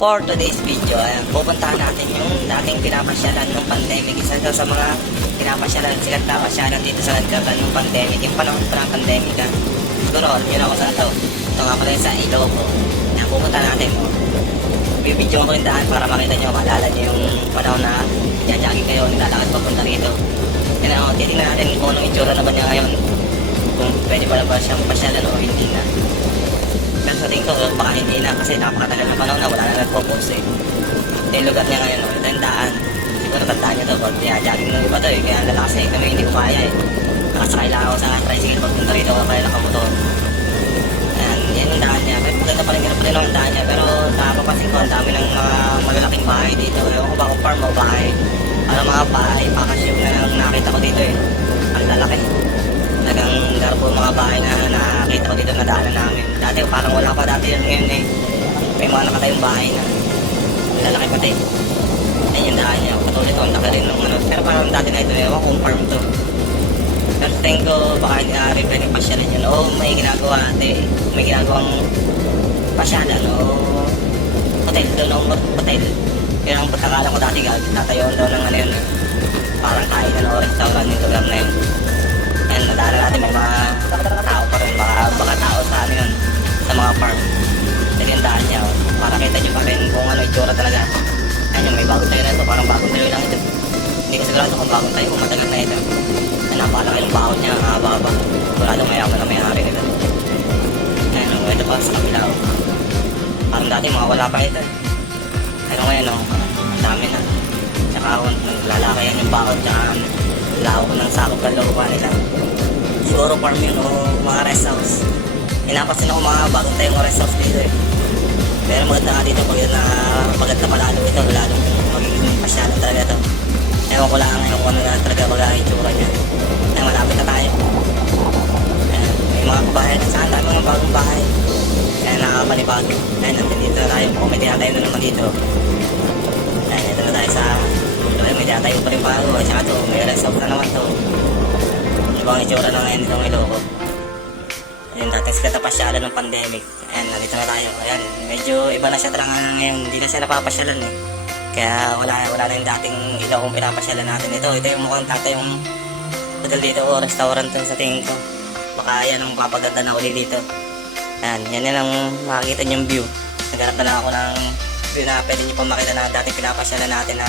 For today's video, ayan, pupuntahan natin yung dating pinapasyalan ng pandemic. Isa sa mga pinapasyalan, sikat na pasyalan dito sa Lagkagan ng pandemic. Yung panahon pa ng pandemic, ha. Siguro, alam nyo na kung saan to. Ito nga pala sa Ilocos. Ayan, pupunta natin. Bibidyo ko rin daan para makita nyo, maalala nyo yung panahon na jajagin kayo, nilalakad papunta rito. Yan ako, titignan natin kung anong itsura na ba niya ngayon. Kung pwede pa na ba siyang pasyalan o hindi na. Pero sa tingin ko, baka hindi na kasi napakatagal na panahon na wala na nagpo-post eh. Yung lugar niya ngayon, ito yung daan. Siguro tandaan nyo to, pag jogging ng iba to eh, kaya lalakas eh, kami hindi ko kaya eh. Nakasakay lang ako sa tricycle pagpunta rito, kaya nakamotor. Ayan, yan yung daan niya. Pero maganda pa rin, ganun pa rin ang daan niya. Pero napapansin ko, ang dami ng mga malalaking bahay dito. Ewan ko ba kung farm o bahay. Para mga bahay, pakasyon na lang nakita ko dito eh. Ang lalaki. Talagang garbo mga bahay na nakita ko dito na daanan namin. Dati parang wala pa dati yun ngayon eh. May mga nakatayong bahay na lalaki pati. Ayun yung daan niya. Katulad ko ang laki rin ng ano. Pero parang dati na ito, ewan kung farm to. Pero tingin ko baka hindi na rin pwedeng pasyalan yun. O may ginagawa ate. May ginagawang pasyalan o hotel doon o hotel. Pero ang pagkakalam ko dati tatayoan daw ng ano yun eh. Parang kainan o restaurant yung lugar na yun. And nadala natin may mga tao pa rin, baka tao sa ano yun, sa mga farm. Kasi yung daan niya, para kita nyo pa rin kung ano itsura talaga. Ayun yung may bagong tayo na ito, parang bagong tayo lang ito. Hindi ko sigurado kung bagong tayo, kung matagal na ito. Napalaki yung baon niya, haba-haba. Sigurado mayaman na may-ari nito. Ayun, ito pa sa kabila. Parang dati mga wala pa ito. Pero ngayon, dami na. Tsaka naglalakayan yung baon, tsaka lawak ng sakop ng lupa nila. Siguro farm yun o mga rest house. Hinapasin ako mga bagong tayong rest house dito eh. Pero maganda nga dito pag palalo ito, lalong magiging pasyalan talaga ito. Ewan ko lang ngayon kung ano na talaga mag-itsura niya. Ay malapit na tayo. May mga bahay na saan, dami mga bagong bahay. Kaya nakakapalipag. Ayun, nandito na tayo. Kung may tinatayo na naman dito. Ayun, ito na tayo sa may tinatayo pa rin bago. At saka ito, may rest house na naman ito. Ibang itsura na ngayon itong Ilocos. Ayun, dating sikat na pasyalan ng pandemic. Ayan, nandito na tayo. Ayan, medyo iba na siya talaga ngayon. Hindi na siya napapasyalan eh. Kaya wala na yung dating ilaw kung pinapasyalan natin. Ito yung mukhang yung hotel dito o restaurant sa tingin ko. Baka yan ang papaganda na uli dito. Ayan, yan ang makikita niyong view. Naghanap na lang ako ng view na pwede niyo pa makita na dating pinapasyalan natin na